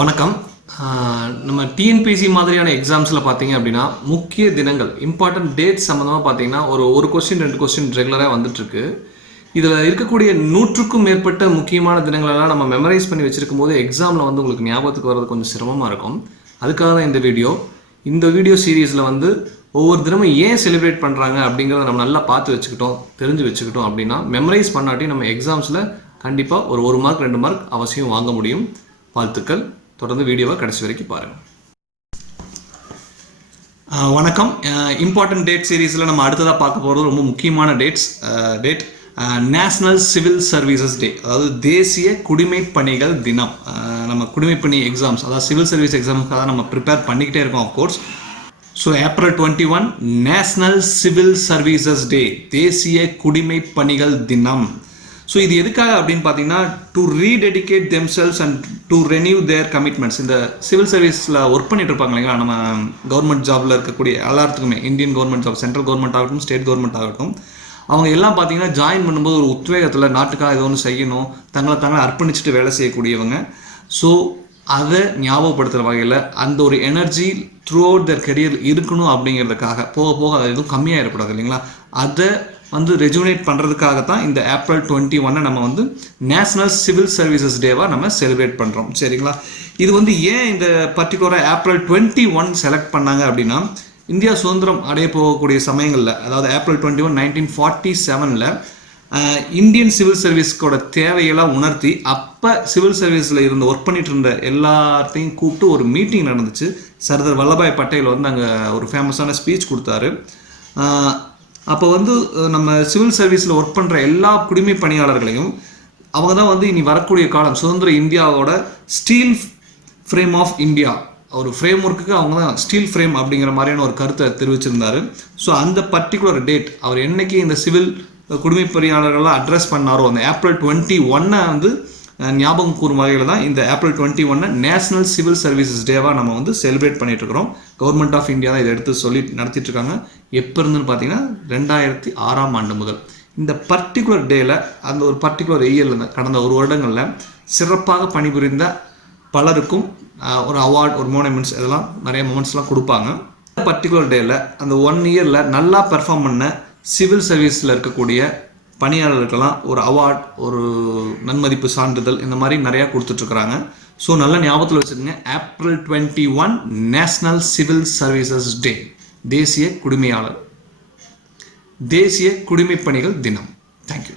வணக்கம். நம்ம டிஎன்பிஎஸ்சி மாதிரியான எக்ஸாம்ஸில் பார்த்தீங்க அப்படின்னா முக்கிய தினங்கள் இம்பார்ட்டன்ட் டேட்ஸ் சம்மந்தமாக பார்த்தீங்கன்னா ஒரு கொஸ்டின் 2 கொஸ்டின் ரெகுலராக வந்துட்டுருக்கு. இதில் இருக்கக்கூடிய 100க்கும் மேற்பட்ட முக்கியமான தினங்களெல்லாம் நம்ம மெமரைஸ் பண்ணி வச்சுருக்கும் போது எக்ஸாமில் வந்து உங்களுக்கு ஞாபகத்துக்கு வர்றது கொஞ்சம் சிரமமாக இருக்கும். அதுக்காக தான் இந்த வீடியோ சீரீஸில் வந்து ஒவ்வொரு தினமும் ஏன் செலிப்ரேட் பண்ணுறாங்க அப்படிங்கிறத நம்ம நல்லா பார்த்து வச்சுக்கிட்டோம், தெரிஞ்சு வச்சுக்கிட்டோம் அப்படின்னா மெமரைஸ் பண்ணாட்டி நம்ம எக்ஸாம்ஸில் கண்டிப்பாக ஒரு மார்க் 2 மார்க் அவசியம் வாங்க முடியும். வாழ்த்துக்கள். தொடர்ந்து வீடியோவை கடைசி வரைக்கும் பாருங்கள். வணக்கம். இம்பார்ட்டன்ட் டேட் சீரீஸில் நம்ம அடுத்ததாக பார்க்க போகிறது ரொம்ப முக்கியமான டேட் நேஷ்னல் சிவில் சர்வீசஸ் டே, அதாவது தேசிய குடிமைப்பணிகள் தினம். நம்ம குடிமைப்பணி எக்ஸாம்ஸ், அதாவது சிவில் சர்வீஸ் எக்ஸாமுக்காக நம்ம ப்ரிப்பேர் பண்ணிக்கிட்டே இருக்கோம் of course. So April 21 national civil services day, தேசிய குடிமைப்பணிகள் தினம். ஸோ இது எதுக்காக அப்படின்னு பார்த்தீங்கன்னா to rededicate themselves and to renew their commitments. இந்த சிவில் சர்வீஸில் ஒர்க் பண்ணிட்டு இருப்பாங்க இல்லைங்களா, நம்ம கவர்மெண்ட் ஜாபில் இருக்கக்கூடிய எல்லாத்துக்குமே, Indian government job, central government ஆகட்டும், ஸ்டேட் கவர்மெண்ட் ஆகட்டும், அவங்க எல்லாம் பார்த்தீங்கன்னா ஜாயின் பண்ணும்போது ஒரு உத்வேகத்தில் நாட்டுக்காக ஏதோ ஒன்று செய்யணும், தங்களை அர்ப்பணிச்சுட்டு வேலை செய்யக்கூடியவங்க. ஸோ அதை ஞாபகப்படுத்துகிற வகையில் அந்த ஒரு energy through out there career இருக்கணும் அப்படிங்கிறதுக்காக, போக போக அது எதுவும் கம்மியாகிடக்கூடாது இல்லைங்களா, அதை வந்து ரெஜுனேட் பண்ணுறதுக்காக தான் இந்த ஏப்ரல் 21 நம்ம வந்து நேஷ்னல் சிவில் சர்வீசஸ் டேவாக நம்ம செலிப்ரேட் பண்ணுறோம். சரிங்களா. இது வந்து ஏன் இந்த பர்டிகுலராக ஏப்ரல் 21 செலக்ட் பண்ணாங்க அப்படின்னா, இந்தியா சுதந்திரம் அடைய போகக்கூடிய சமயங்களில், அதாவது ஏப்ரல் 21 1947 இந்தியன் சிவில் சர்வீஸ்க்கோட தேவையெல்லாம் உணர்த்தி அப்போ சிவில் சர்வீஸில் இருந்து ஒர்க் பண்ணிட்டு இருந்த எல்லாத்தையும் கூப்பிட்டு ஒரு மீட்டிங் நடந்துச்சு. சர்தார் வல்லபாய் பட்டேல் வந்து அங்கே ஒரு ஃபேமஸான ஸ்பீச் கொடுத்தாரு. அப்போ வந்து நம்ம சிவில் சர்வீஸில் ஒர்க் பண்ணுற எல்லா குடிமை பணியாளர்களையும் அவங்க தான் வந்து இனி வரக்கூடிய காலம் சுதந்திர இந்தியாவோட ஸ்டீல் ஃப்ரேம் ஆஃப் இந்தியா, ஒரு ஃப்ரேம் ஒர்க்குக்கு அவங்க தான் ஸ்டீல் ஃப்ரேம் அப்படிங்கிற மாதிரியான ஒரு கருத்தை தெரிவிச்சிருந்தார். ஸோ அந்த பர்டிகுலர் டேட் அவர் என்னைக்கு இந்த சிவில் குடிமை பணியாளர்கள்லாம் அட்ரஸ் பண்ணாரோ அந்த ஏப்ரல் 21 வந்து ஞாபகம் கூறும் வகையில் தான் இந்த ஏப்ரல் 21 நேஷனல் சிவில் சர்வீசஸ் டேவாக நம்ம வந்து செலிப்ரேட் பண்ணிட்டு இருக்கிறோம். கவர்மெண்ட் ஆஃப் இந்தியா தான் இதை எடுத்து சொல்லி நடத்திட்டு இருக்காங்க. எப்போ இருந்துன்னு பார்த்தீங்கன்னா 2006 முதல் இந்த பர்டிகுலர் டேல அந்த ஒரு பர்டிகுலர் இயரில் கடந்த ஒரு வருடங்களில் சிறப்பாக பணிபுரிந்த பலருக்கும் ஒரு அவார்ட், ஒரு மோனுமெண்ட்ஸ், இதெல்லாம் நிறைய மொமெண்ட்ஸ்லாம் கொடுப்பாங்க. பர்டிகுலர் டேல அந்த 1 இயரில் நல்லா பெர்ஃபார்ம் பண்ண சிவில் சர்வீஸில் இருக்கக்கூடிய பணியாளர்களுக்கெல்லாம் ஒரு அவார்ட், ஒரு நன்மதிப்பு சான்றிதழ், இந்த மாதிரி நிறையா கொடுத்துட்ருக்குறாங்க. ஸோ நல்ல ஞாபகத்தில் வச்சுக்கோங்க, April 21 national civil services day, தேசிய குடிமைப்பணிகள் தினம். தேங்க்யூ.